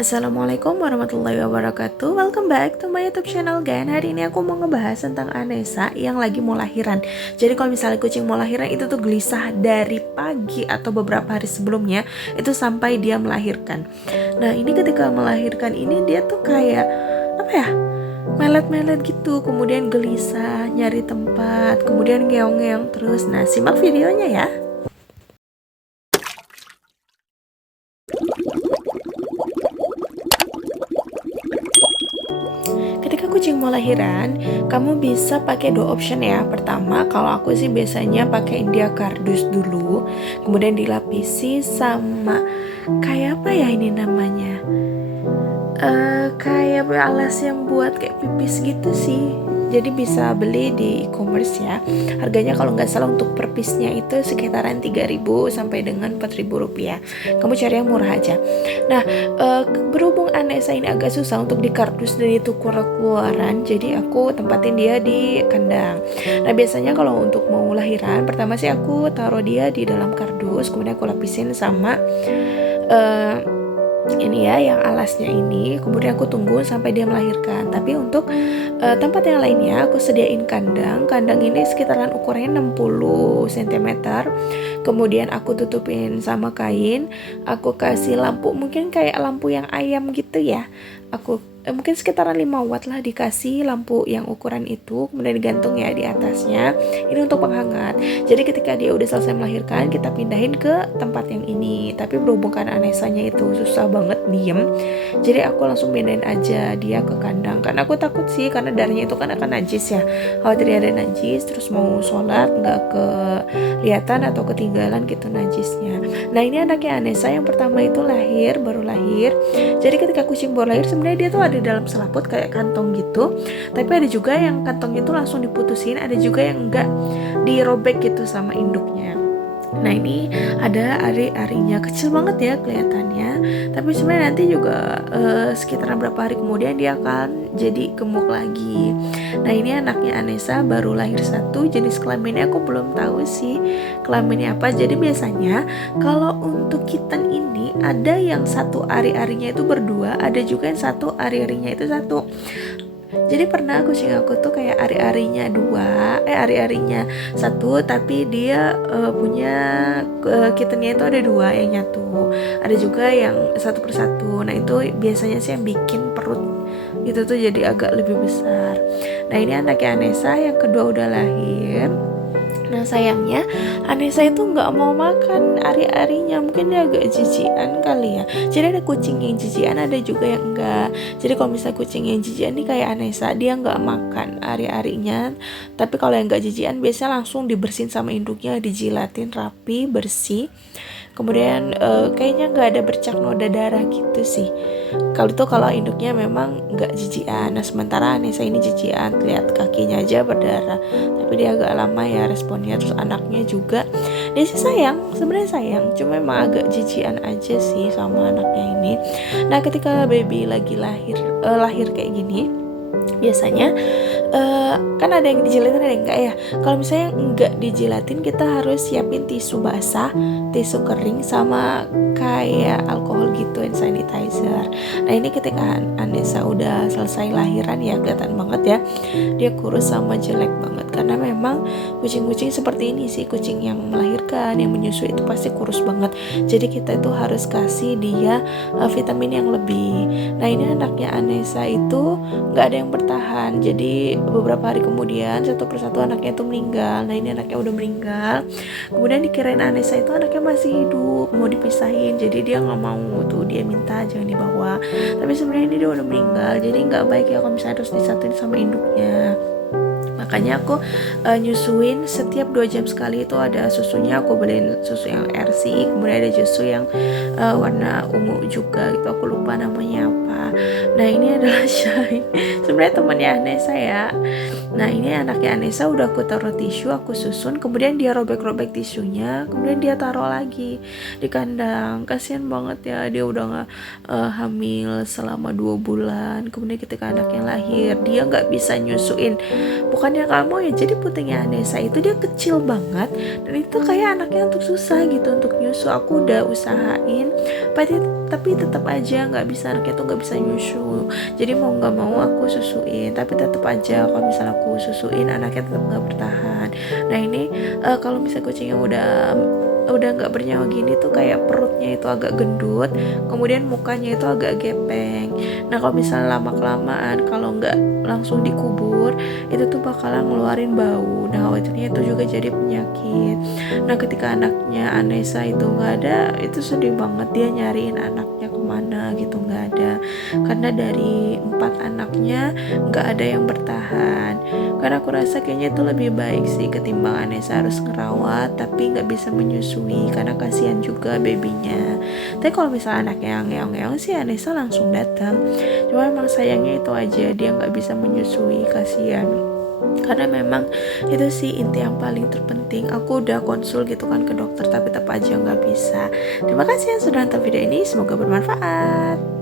Assalamualaikum warahmatullahi wabarakatuh. Welcome back to my YouTube channel again. Hari ini aku mau ngebahas tentang Anessa yang lagi mau lahiran. Jadi kalau misalnya kucing mau lahiran itu tuh gelisah dari pagi atau beberapa hari sebelumnya itu sampai dia melahirkan. Nah, ini ketika melahirkan ini dia tuh kayak apa ya? Melet-melet gitu, kemudian gelisah, nyari tempat, kemudian ngeong-ngeong terus. Nah, simak videonya ya. Ketika kucing mau lahiran, kamu bisa pakai dua option ya. Pertama, kalau aku sih biasanya pakai India Kardus dulu, kemudian dilapisi sama kayak apa ya ini namanya? Kayak alas yang buat kayak pipis gitu sih. Jadi bisa beli di e-commerce ya. Harganya kalau nggak salah untuk per piece-nya itu sekitaran 3.000 sampai dengan 4.000 rupiah. Kamu cari yang murah aja. Nah, berhubung Anessa ini agak susah untuk di kardus dan itu keluaran, jadi aku tempatin dia di kandang. Nah, biasanya kalau untuk mau lahiran, pertama sih aku taruh dia di dalam kardus, kemudian aku lapisin sama ini ya yang alasnya ini, kemudian aku tunggu sampai dia melahirkan. Tapi untuk tempat yang lainnya aku sediain kandang ini sekitaran ukurannya 60 cm, kemudian aku tutupin sama kain, aku kasih lampu mungkin kayak lampu yang ayam gitu ya, aku mungkin sekitaran 5 watt lah, dikasih lampu yang ukuran itu, kemudian digantung ya di atasnya. Ini untuk penghangat. Jadi ketika dia udah selesai melahirkan, kita pindahin ke tempat yang ini. Tapi berhubung karena Anessanya itu susah banget diem, jadi aku langsung pindahin aja dia ke kandang. Karena aku takut sih, karena darahnya itu kan akan najis ya, khawatir ada najis terus mau sholat nggak kelihatan atau ketinggalan gitu najisnya. Nah, ini anaknya Anessa yang pertama itu baru lahir. Jadi ketika kucing baru lahir sebenarnya dia tuh ada dalam selaput kayak kantong gitu, tapi ada juga yang kantongnya itu langsung diputusin, ada juga yang enggak, dirobek gitu sama induknya. Nah, ini ada ari-arinya, kecil banget ya kelihatannya, tapi sebenarnya nanti juga sekitaran berapa hari kemudian dia akan jadi gemuk lagi. Nah, ini anaknya Anessa baru lahir satu, jenis kelaminnya aku belum tahu sih kelaminnya apa. Jadi biasanya kalau untuk kitten ini ada yang satu ari-arinya itu berdua, ada juga yang satu ari-arinya itu satu. Jadi pernah kucing aku tuh kayak ari-arinya ari-arinya satu, tapi dia punya kittennya itu ada dua yang nyatu, ada juga yang satu persatu. Nah, itu biasanya sih yang bikin perut itu tuh jadi agak lebih besar. Nah, ini anaknya Anessa yang kedua udah lahir. Nah, sayangnya Anessa itu nggak mau makan ari-arinya, mungkin dia agak jijian kali ya. Jadi ada kucing yang jijian, ada juga yang enggak. Jadi kalau misalnya kucing yang jijian nih kayak Anessa, dia nggak makan ari-arinya. Tapi kalau yang nggak jijian biasanya langsung dibersihin sama induknya, dijilatin rapi bersih. Kemudian kayaknya nggak ada bercak noda darah gitu sih. Kalau induknya memang nggak jijian. Nah, sementara Anessa ini jijian, lihat kakinya aja berdarah. Tapi dia agak lama ya responnya. Terus anaknya juga, dia sih sayang, sebenarnya sayang, cuma memang agak jijian aja sih sama anaknya ini. Nah, ketika baby lagi lahir kayak gini, biasanya kan ada yang dijilatin ada yang enggak ya. Kalau misalnya enggak dijilatin, kita harus siapin tisu basah, tisu kering, sama kayak alkohol gitu, hand sanitizer. Nah, ini ketika Anessa udah selesai lahiran ya kelihatan banget ya dia kurus sama jelek banget, karena memang kucing-kucing seperti ini sih, kucing yang melahirkan, yang menyusui itu pasti kurus banget. Jadi kita itu harus kasih dia vitamin yang lebih. Nah, ini anaknya Anessa itu nggak ada yang bertahan, jadi beberapa hari kemudian satu persatu anaknya itu meninggal. Nah, ini anaknya udah meninggal, kemudian dikirain Anessa itu anaknya masih hidup, mau dipisahin, jadi dia nggak mau tuh, dia minta jangan dibawa. Tapi sebenarnya ini dia udah meninggal, jadi nggak baik ya kalau misalnya harus disatuin sama induknya. Makanya aku nyusuin setiap 2 jam sekali itu ada susunya. Aku beliin susu yang RC, kemudian ada susu yang warna ungu juga gitu, aku lupa namanya apa. Nah, ini adalah Shine, sebenarnya temannya Anessa ya. Nah, ini anaknya Anessa udah aku taruh tisu, aku susun, kemudian dia robek-robek tisunya, kemudian dia taruh lagi di kandang. Kasian banget ya, dia udah gak hamil selama 2 bulan. Kemudian ketika anaknya lahir, dia gak bisa nyusuin, bukannya dia nggak mau ya jadi putingnya Anessa itu dia kecil banget, dan itu kayak anaknya untuk susah gitu untuk nyusu. Aku udah usahain tapi tetap aja nggak bisa, anaknya tuh nggak bisa nyusu. Jadi mau nggak mau aku susuin, tapi tetap aja kalau misalnya aku susuin anaknya tetap nggak bertahan. Nah ini kalau misalnya kucingnya udah nggak bernyawa gini tuh kayak perutnya itu agak gendut, kemudian mukanya itu agak gepeng. Nah kalau misalnya lama kelamaan kalau nggak langsung dikubur itu tuh bakalan ngeluarin bau. Nah khawatirnya itu juga jadi penyakit. Nah ketika anaknya Anessa itu nggak ada, itu sedih banget, dia nyariin anaknya kemana gitu nggak ada, karena dari 4 anaknya nggak ada yang bertahan. Karena aku rasa kayaknya itu lebih baik sih ketimbang Anessa harus ngerawat tapi nggak bisa menyusui, karena kasihan juga babynya. Tapi kalau misalnya anaknya ngeong-ngeong sih Anessa langsung datang. Cuma emang sayangnya itu aja, dia nggak bisa menyusui, kasihan. Karena memang itu sih inti yang paling terpenting. Aku udah konsul gitu kan ke dokter tapi tetap aja nggak bisa. Terima kasih yang sudah nonton video ini, semoga bermanfaat.